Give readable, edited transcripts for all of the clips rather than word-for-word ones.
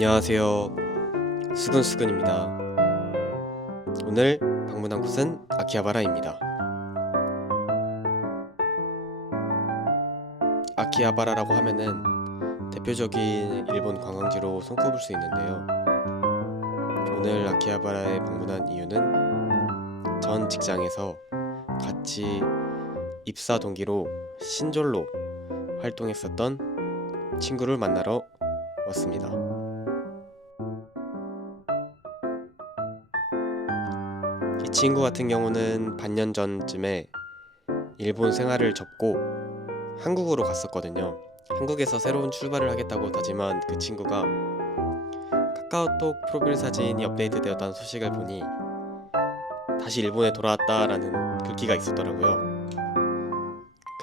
안녕하세요. 수근수근입니다. 오늘 방문한 곳은 아키하바라입니다. 아키하바라라고 하면은 대표적인 일본 관광지로 손꼽을 수 있는데요. 오늘 아키하바라에 방문한 이유는 전 직장에서 같이 입사 동기로 신졸로 활동했었던 친구를 만나러 왔습니다. 이 친구 같은 경우는 반년 전쯤에 일본 생활을 접고 한국으로 갔었거든요. 한국에서 새로운 출발을 하겠다고 다짐한 그 친구가 카카오톡 프로필 사진이 업데이트되었다는 소식을 보니 다시 일본에 돌아왔다라는 글귀가 있었더라고요.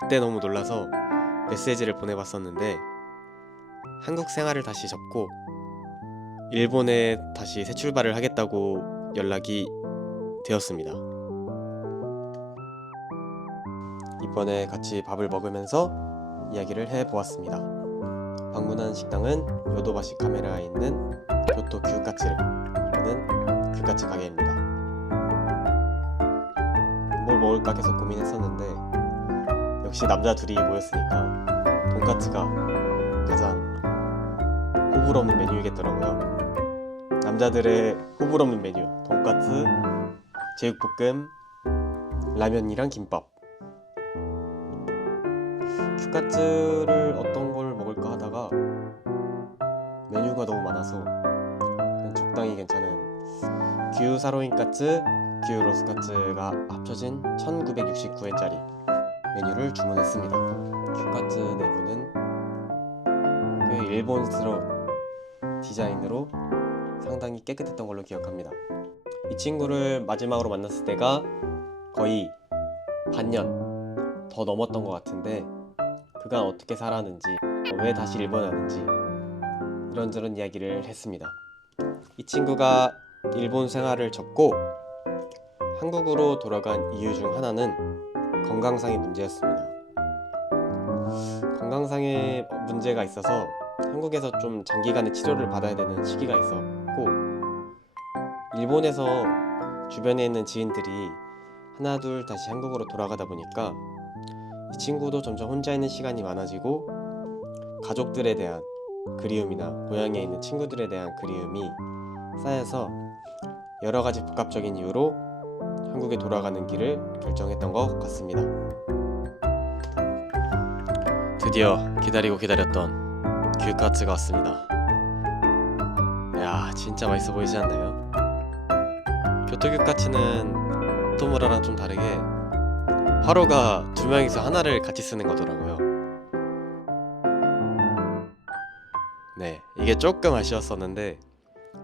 그때 너무 놀라서 메시지를 보내봤었는데 한국 생활을 다시 접고 일본에 다시 새 출발을 하겠다고 연락이 되었습니다. 이번에 같이 밥을 먹으면서 이야기를 해보았습니다. 방문한 식당은 요도바시 카메라에 있는 교토 규카츠라는 규카츠 가게입니다. 뭘 먹을까 계속 고민했었는데 역시 남자 둘이 모였으니까 돈까츠가 가장 호불호 없는 메뉴이겠더라고요. 남자들의 호불호 없는 메뉴 돈까츠, 제육볶음, 라면이랑 김밥. 규카츠를 어떤 걸 먹을까 하다가 메뉴가 너무 많아서 그냥 적당히 괜찮은 규 사로인까츠, 규 로스까츠가 합쳐진 1969엔짜리 메뉴를 주문했습니다. 규카츠 내부는 꽤 일본스러운 디자인으로 상당히 깨끗했던 걸로 기억합니다. 이 친구를 마지막으로 만났을 때가 거의 반년 더 넘었던 것 같은데 그간 어떻게 살았는지, 왜 다시 일본에 왔는지 이런저런 이야기를 했습니다. 이 친구가 일본 생활을 접고 한국으로 돌아간 이유 중 하나는 건강상의 문제였습니다. 건강상의 문제가 있어서 한국에서 좀 장기간의 치료를 받아야 되는 시기가 있었고 일본에서 주변에 있는 지인들이 하나 둘 다시 한국으로 돌아가다 보니까 이 친구도 점점 혼자 있는 시간이 많아지고 가족들에 대한 그리움이나 고향에 있는 친구들에 대한 그리움이 쌓여서 여러 가지 복합적인 이유로 한국에 돌아가는 길을 결정했던 것 같습니다. 드디어 기다리고 기다렸던 규카츠가 왔습니다. 야, 진짜 맛있어 보이지 않나요? 교토 규카츠는 토무라랑 좀 다르게 화로가 두 명이서 하나를 같이 쓰는 거더라고요. 네, 이게 조금 아쉬웠었는데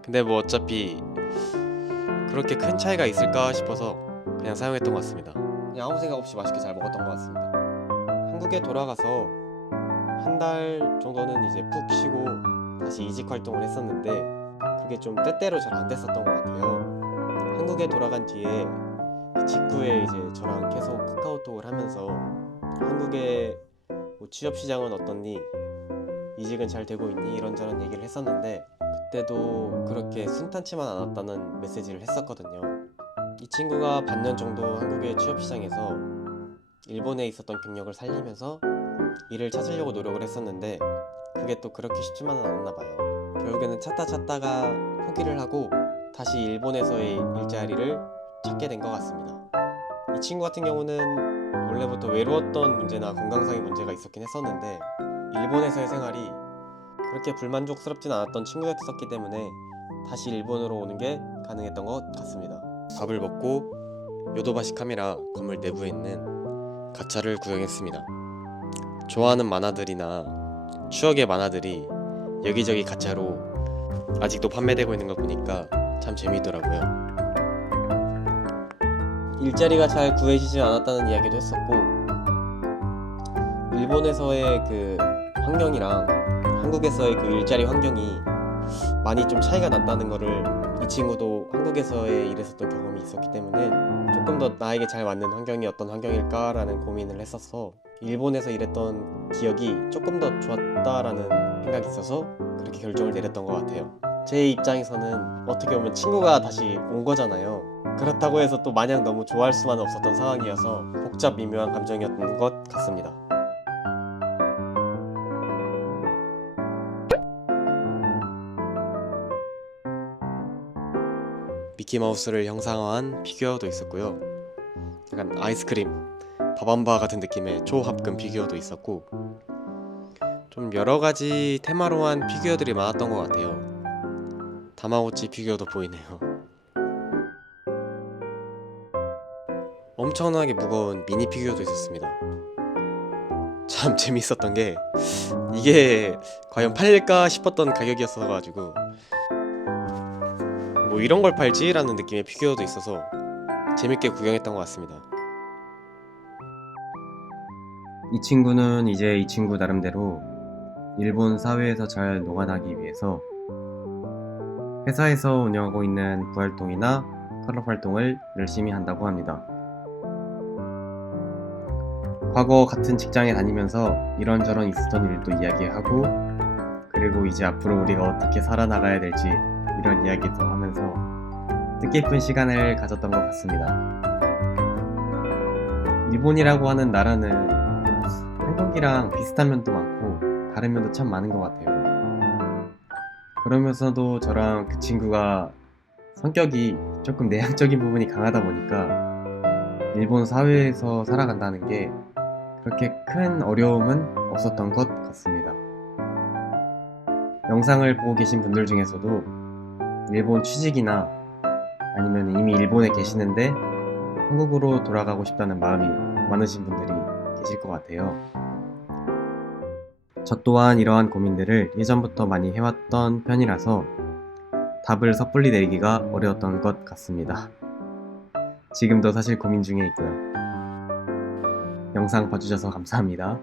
근데 뭐 어차피 그렇게 큰 차이가 있을까 싶어서 그냥 사용했던 것 같습니다. 그냥 아무 생각 없이 맛있게 잘 먹었던 것 같습니다. 한국에 돌아가서 한 달 정도는 이제 푹 쉬고 다시 이직 활동을 했었는데 그게 좀 때때로 잘 안 됐었던 것 같아요. 한국에 돌아간 뒤에 그 직후에 이제 저랑 계속 카카오톡을 하면서 한국의 뭐 취업 시장은 어떻니? 이직은 잘 되고 있니? 이런저런 얘기를 했었는데 그때도 그렇게 순탄치만 않았다는 메시지를 했었거든요. 이 친구가 반년 정도 한국의 취업 시장에서 일본에 있었던 경력을 살리면서 일을 찾으려고 노력을 했었는데 그게 또 그렇게 쉽지만은 않았나 봐요. 결국에는 찾다가 포기를 하고 다시 일본에서의 일자리를 찾게 된 것 같습니다. 이 친구 같은 경우는 원래부터 외로웠던 문제나 건강상의 문제가 있었긴 했었는데 일본에서의 생활이 그렇게 불만족스럽진 않았던 친구였었기 때문에 다시 일본으로 오는 게 가능했던 것 같습니다. 밥을 먹고 요도바시 카메라 건물 내부에 있는 가차를 구경했습니다. 좋아하는 만화들이나 추억의 만화들이 여기저기 가차로 아직도 판매되고 있는 거 보니까 참 재미있더라고요. 일자리가 잘 구해지지 않았다는 이야기도 했었고 일본에서의 그 환경이랑 한국에서의 그 일자리 환경이 많이 좀 차이가 난다는 거를 이 친구도 한국에서의 일했었던 경험이 있었기 때문에 조금 더 나에게 잘 맞는 환경이 어떤 환경일까라는 고민을 했었어 일본에서 일했던 기억이 조금 더 좋았다라는 생각이 있어서 그렇게 결정을 내렸던 것 같아요. 제 입장에서는 어떻게 보면 친구가 다시 온 거잖아요. 그렇다고 해서 또 마냥 너무 좋아할 수만은 없었던 상황이어서 복잡 미묘한 감정이었던 것 같습니다. 미키마우스를 형상화한 피규어도 있었고요. 약간 아이스크림, 바밤바 같은 느낌의 초합금 피규어도 있었고, 좀 여러가지 테마로 한 피규어들이 많았던 것 같아요. 다마고치 피규어도 보이네요. 엄청나게 무거운 미니 피규어도 있었습니다. 참 재밌었던 게 이게 과연 팔릴까 싶었던 가격이었어가지고 뭐 이런 걸 팔지? 라는 느낌의 피규어도 있어서 재밌게 구경했던 것 같습니다. 이 친구는 이제 이 친구 나름대로 일본 사회에서 잘 녹아나기 위해서 회사에서 운영하고 있는 부활동이나 클럽 활동을 열심히 한다고 합니다. 과거 같은 직장에 다니면서 이런저런 있었던 일도 이야기하고, 그리고 이제 앞으로 우리가 어떻게 살아나가야 될지 이런 이야기도 하면서 뜻깊은 시간을 가졌던 것 같습니다. 일본이라고 하는 나라는 한국이랑 비슷한 면도 많고 다른 면도 참 많은 것 같아요. 그러면서도 저랑 그 친구가 성격이 조금 내향적인 부분이 강하다 보니까 일본 사회에서 살아간다는 게 그렇게 큰 어려움은 없었던 것 같습니다. 영상을 보고 계신 분들 중에서도 일본 취직이나 아니면 이미 일본에 계시는데 한국으로 돌아가고 싶다는 마음이 많으신 분들이 계실 것 같아요. 저 또한 이러한 고민들을 예전부터 많이 해왔던 편이라서 답을 섣불리 내리기가 어려웠던 것 같습니다. 지금도 사실 고민 중에 있고요. 영상 봐주셔서 감사합니다.